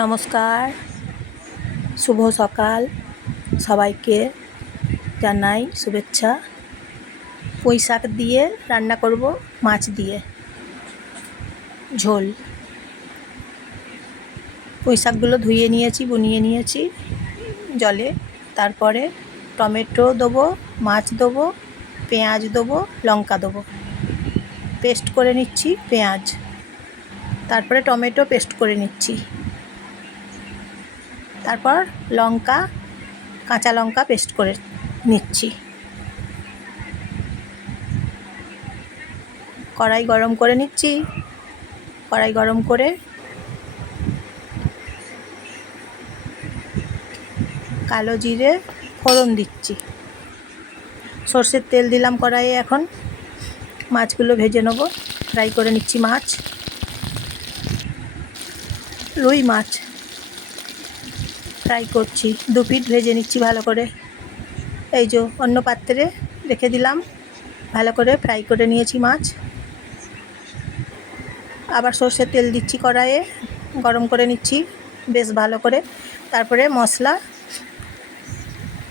নমস্কার। শুভ সকাল। সবাইকে জানাই শুভেচ্ছা। পুঁই শাক দিয়ে রান্না করব, মাছ দিয়ে। ঝোল। পুঁই শাকগুলো ধুয়ে নিয়েছি, বুনিয়ে নিয়েছি জলে। তারপরে টমেটো দেবো, মাছ দেবো, পেঁয়াজ দেবো, লঙ্কা দেবো। পেস্ট করে নিচ্ছি পেঁয়াজ। তারপরে টমেটো পেস্ট করে নিচ্ছি। তারপর লঙ্কা, কাঁচা লঙ্কা পেস্ট করে নিচ্ছি। কড়াই গরম করে নিচ্ছি। কড়াই গরম করে কালো জিরে ফোড়ন দিচ্ছি। সর্ষের তেল দিলাম কড়াইয়ে এখন। মাছগুলো ভেজে নেব। ফ্রাই করে নিচ্ছি মাছ। রুই মাছ। ফ্রাই করছি। দু পিঠ ভেজে নিচ্ছি ভালো করে। এই যে অন্য পাত্রে রেখে দিলাম। ভালো করে ফ্রাই করে নিয়েছি মাছ। আবার সর্ষের তেল দিচ্ছি কড়াইয়ে। গরম করে নিচ্ছি। বেশ ভালো করে। তারপরে মশলা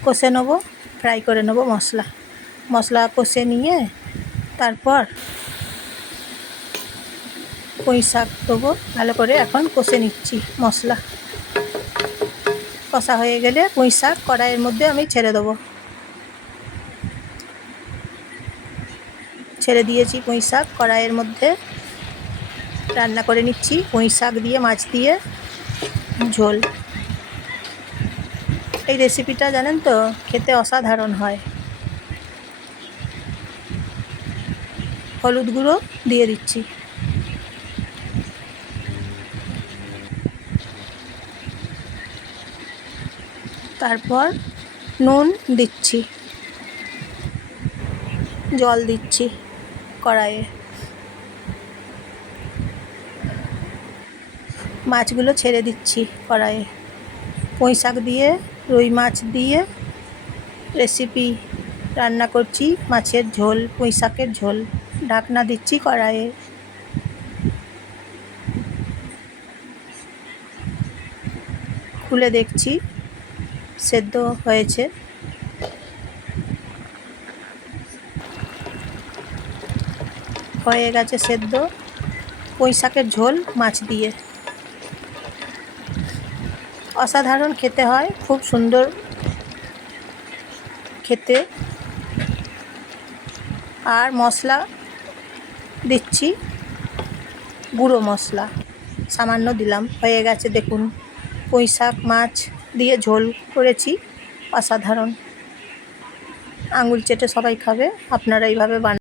কষে নেব। ফ্রাই করে নেব মশলা। মশলা কষে নিয়ে তারপর পুঁই শাক দেবো। ভালো করে এখন কষে নিচ্ছি মশলা। কষা হয়ে গেলে পুঁই শাক কড়াইয়ের মধ্যে আমি ছেড়ে দেবো। ছেড়ে দিয়েছি পুঁই শাক, কড়াইয়ের মধ্যে রান্না করে নিচ্ছি পুঁই শাক দিয়ে, মাছ দিয়ে, ঝোল। এই রেসিপিটা জানেন তো, খেতে অসাধারণ হয়। হলুদ গুঁড়ো দিয়ে দিচ্ছি। তারপর নুন দিচ্ছি। জল দিচ্ছি কড়াইয়ে। মাছগুলো ছেড়ে দিচ্ছি কড়াইয়ে। পুঁই শাক দিয়ে, রুই মাছ দিয়ে রেসিপি রান্না করছি। মাছের ঝোল, পুঁই শাকের ঝোল। ঢাকনা দিচ্ছি কড়াইয়ে। খুলে দেখছি সেদ্ধ হয়েছে। হয়ে গেছে সেদ্ধ। পুঁই শাকের ঝোল, মাছ দিয়ে। অসাধারণ খেতে হয়, খুব সুন্দর খেতে। আর মশলা দিচ্ছি, গুঁড়ো মশলা। সামান্য দিলাম, হয়ে গেছে দেখুন। পুঁই শাক, মাছ দিয়ে ঝোল করেছি অসাধারণ। আঙুল চেটে সবাই খাবে আপনারা এইভাবে বান